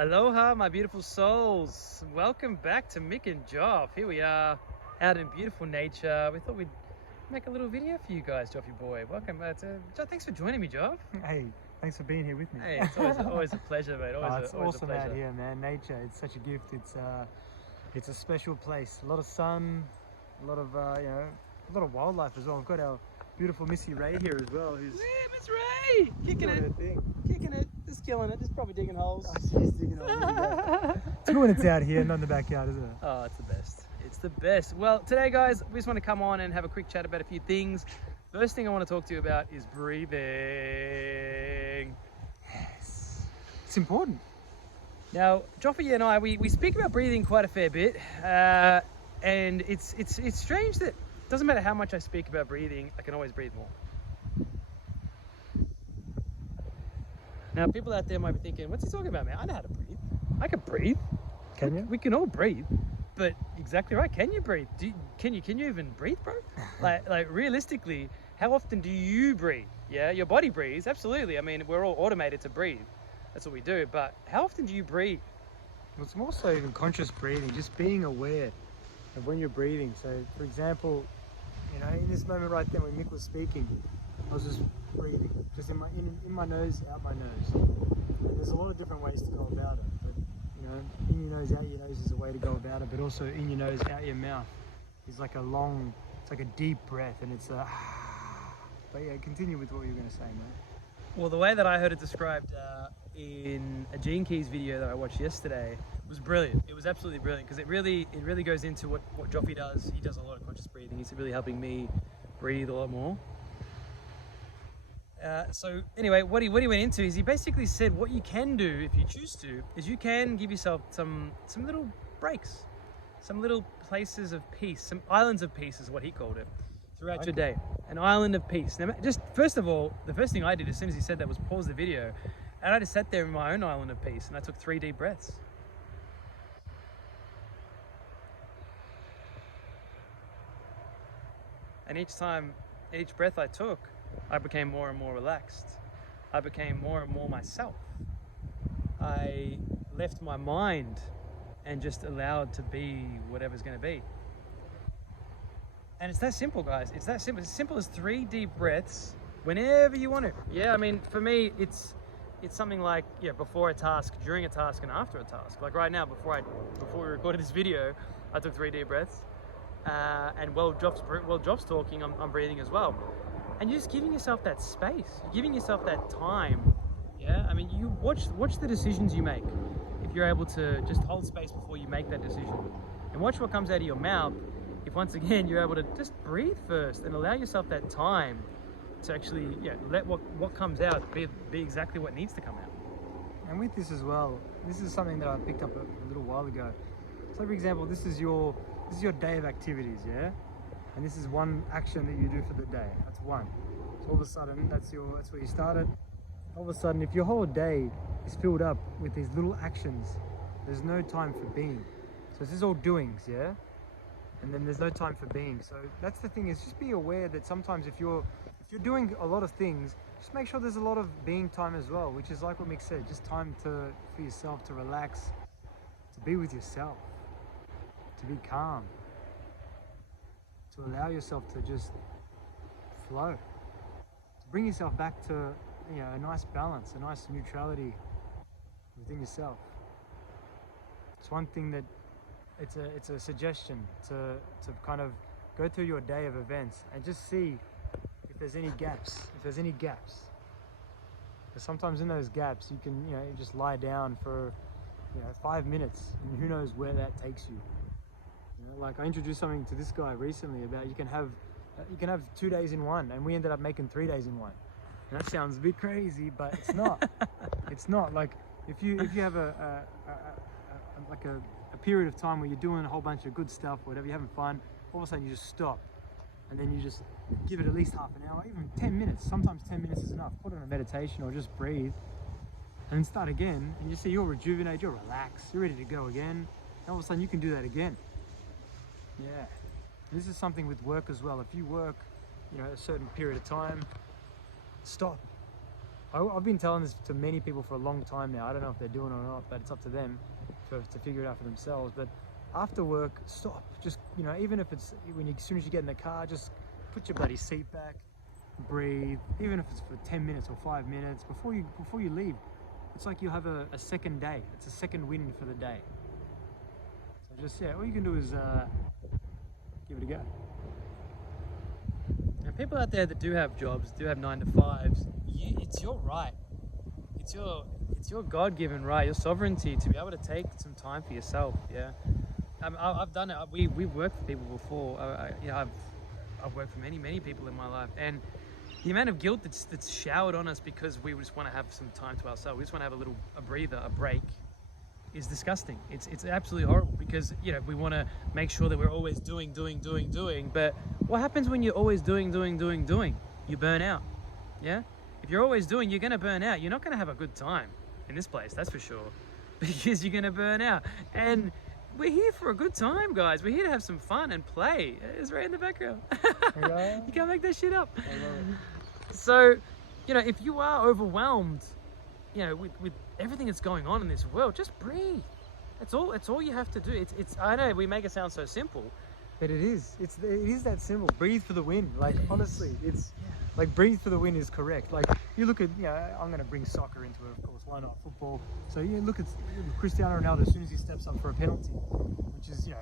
Aloha, my beautiful souls. Welcome back to Mick and Joff. Here we are, out in beautiful nature. We thought we'd make a little video for you guys, Joffy boy. Welcome. Joff, thanks for joining me, Joff. Hey, thanks for being here with me. Hey, it's always a pleasure, mate. It's awesome out here, man. Nature, it's such a gift. It's a special place. A lot of sun, a lot of a lot of wildlife as well. We've got our beautiful Missy Ray here as well. Who's Miss Ray, kicking it, just killing it, just probably digging holes. Oh, she's digging holes. It's good when it's out here, not in the backyard, isn't it? Oh, it's the best. It's the best. Well, today, guys, we just want to come on and have a quick chat about a few things. First thing I want to talk to you about is breathing. Yes, it's important. Now, Joffy and I, we speak about breathing quite a fair bit, and it's strange that it doesn't matter how much I speak about breathing, I can always breathe more. Now, people out there might be thinking, what's he talking about, man? I know how to breathe. I can breathe. Can you? We can all breathe. But exactly right. Can you breathe? Can you even breathe, bro? like realistically, how often do you breathe? Yeah, your body breathes, absolutely. I mean, we're all automated to breathe. That's what we do. But how often do you breathe? Well, it's more so even conscious breathing, just being aware of when you're breathing. So, for example, in this moment right then when Mick was speaking, I was just breathing, just in my nose, out my nose. And there's a lot of different ways to go about it, but in your nose, out your nose is a way to go about it, but also in your nose, out your mouth is like it's like a deep breath, and it's a. But yeah, continue with what you were going to say, man. Well, the way that I heard it described in a Gene Keys video that I watched yesterday was brilliant. It was absolutely brilliant because it really goes into what Joffy does. He does a lot of conscious breathing. He's really helping me breathe a lot more. So anyway, what he went into is he basically said what you can do if you choose to is you can give yourself some little breaks, some little places of peace, some islands of peace is what he called it, throughout your day. An island of peace. Now, just first of all, the first thing I did as soon as he said that was pause the video, and I just sat there in my own island of peace, and I took 3 deep breaths. And each breath I took, I became more and more relaxed. I became more and more myself. I left my mind and just allowed to be whatever's going to be. And it's that simple, guys. It's that simple. It's as simple as 3 deep breaths whenever you want to. Yeah, I mean, for me, it's something like, before a task, during a task, and after a task. Like right now, before we recorded this video, I took 3 deep breaths. And while Joff's talking, I'm breathing as well. And you're just giving yourself that space. You're giving yourself that time. Yeah, I mean, you watch the decisions you make. If you're able to just hold space before you make that decision, and watch what comes out of your mouth. If once again you're able to just breathe first and allow yourself that time to actually let what comes out be exactly what needs to come out. And with this as well, this is something that I picked up a little while ago. So for example, this is your day of activities, yeah? And this is one action that you do for the day. That's one. So all of a sudden, that's where you started. All of a sudden, if your whole day is filled up with these little actions, there's no time for being. So this is all doings, yeah? And then there's no time for being. So that's the thing, is just be aware that sometimes if you're doing a lot of things, just make sure there's a lot of being time as well, which is like what Mick said, just time for yourself to relax, to be with yourself, to be calm, to allow yourself to just flow, to bring yourself back to a nice balance, a nice neutrality within yourself. It's one thing that it's a suggestion to kind of go through your day of events and just see if there's any gaps. Because sometimes in those gaps you can just lie down for 5 minutes, and who knows where that takes you. Like I introduced something to this guy recently about you can have 2 days in one, and we ended up making 3 days in one. And that sounds a bit crazy, but it's not. It's not. Like if you have a period of time where you're doing a whole bunch of good stuff, whatever, you're having fun, all of a sudden you just stop, and then you just give it at least half an hour, even 10 minutes. Sometimes 10 minutes is enough. Put on a meditation or just breathe, and then start again, and you see you're rejuvenated, you're relaxed, you're ready to go again, and all of a sudden you can do that again. Yeah, this is something with work as well. If you work a certain period of time, stop, I've been telling this to many people for a long time now. I don't know if they're doing it or not, but it's up to them to figure it out for themselves. But after work, stop. Just, you know, even if it's as soon as you get in the car, just put your bloody seat back, breathe. Even if it's for 10 minutes or 5 minutes before you leave. It's like you have a second day. It's a second win for the day. So just, yeah, all you can do is give it a go. And people out there that do have jobs, do have 9 to 5s, it's your right. It's your God-given right, your sovereignty to be able to take some time for yourself. Yeah, I've done it. We've worked for people before. I've worked for many people in my life, and the amount of guilt that's showered on us because we just want to have some time to ourselves. We just want to have a breather, a break, is disgusting. It's absolutely horrible because, you know, we want to make sure that we're always doing. But what happens when you're always doing? You burn out. Yeah. If you're always doing, you're going to burn out. You're not going to have a good time in this place, that's for sure, because you're going to burn out. And we're here for a good time, guys. We're here to have some fun and play. It's right in the background. You can't make that shit up. So, you know, if you are overwhelmed, you know, with everything that's going on in this world, just breathe. It's all you have to do. It's I know we make it sound so simple, but it is that simple. Breathe for the win. Like, honestly, it's like breathe for the win is correct. Like, you look at, you know, I'm going to bring soccer into it, of course. Why not football? So you look at Cristiano Ronaldo. As soon as he steps up for a penalty, which is, you know,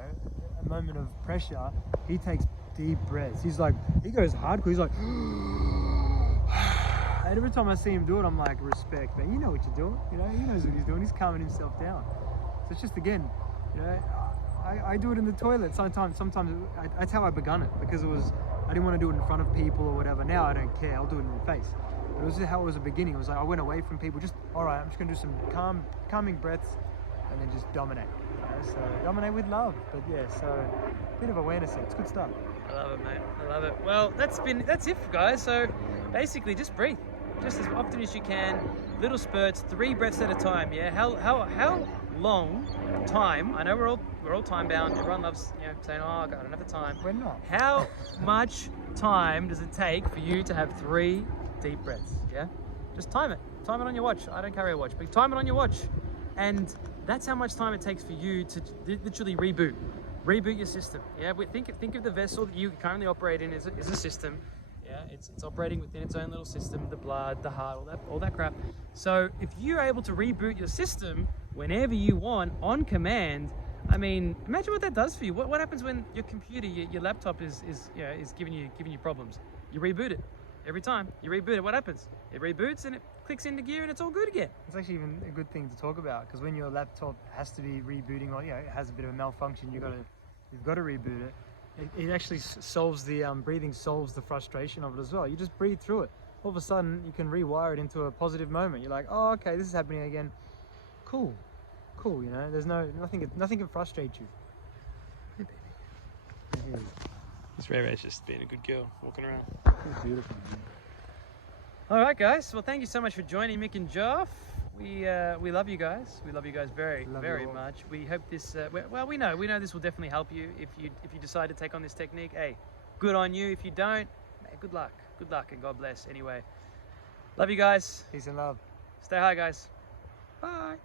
a moment of pressure, he takes deep breaths. He goes hardcore. He's like. And every time I see him do it, I'm like, respect, man. You know what you're doing. You know, he knows what he's doing. He's calming himself down. So it's just, again, you know, I do it in the toilet sometimes. That's how I begun it, because I didn't want to do it in front of people or whatever. Now I don't care. I'll do it in the face. But it was just how it was at the beginning. It was like I went away from people. Just, all right, I'm just going to do some calming breaths, and then just dominate. You know? So dominate with love. But yeah, so a bit of awareness there. It's good stuff. I love it, mate. I love it. Well, that's it, guys. So basically, just breathe. Just as often as you can, little spurts, 3 breaths at a time. Yeah, how long time? I know we're all time bound. Everyone loves, you know, saying, "Oh, God, I don't have the time." We're not. How much time does it take for you to have 3 deep breaths? Yeah, just time it. Time it on your watch. I don't carry a watch, but time it on your watch, and that's how much time it takes for you to literally reboot your system. Yeah, think of the vessel that you currently operate in as a system. Yeah, it's operating within its own little system, the blood, the heart, all that crap. So if you're able to reboot your system whenever you want, on command, I mean, imagine what that does for you. What happens when your computer, your laptop is giving you problems? You reboot it. Every time you reboot it, what happens? It reboots and it clicks into gear and it's all good again. It's actually even a good thing to talk about, because when your laptop has to be rebooting, or, you know, it has a bit of a malfunction, you've got to reboot it. It actually solves the breathing, solves the frustration of it as well. You just breathe through it. All of a sudden, you can rewire it into a positive moment. You're like, oh, okay, this is happening again. Cool. You know, there's nothing can frustrate you. Hey, baby. Yeah. This Ray's just being a good girl, walking around. It's beautiful. All right, guys. Well, thank you so much for joining Mick and Joff. We love you guys. We love you guys very much. We hope this. We know this will definitely help you if you decide to take on this technique. Hey, good on you. If you don't, hey, good luck, and God bless. Anyway, love you guys. Peace and love. Stay high, guys. Bye.